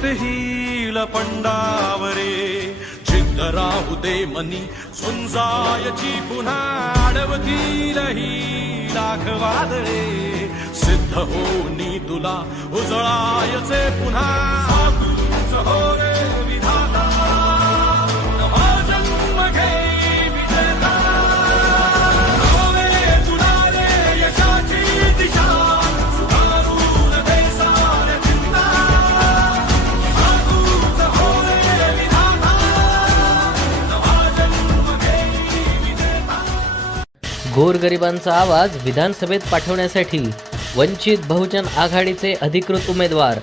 जित हिल पंडावरे जिद्द राहू दे मनी झुंजायची पुन्हा अडवतील ही लाख वादळे सिद्ध होनी तुला उजळायचे पुन्हा साधूच हो रे विधाता नवा जन्म घेई विजेता नवे तुला रे यशाची दिशा सुधारून दे सारे चिंता साधूच हो रे विधाता नवा जन्म घेई विजेता. गोरगरिबांचा आवाज विधानसभेत पाठवण्यासाठी वंचित बहुजन आघाडीचे अधिकृत उमेदवार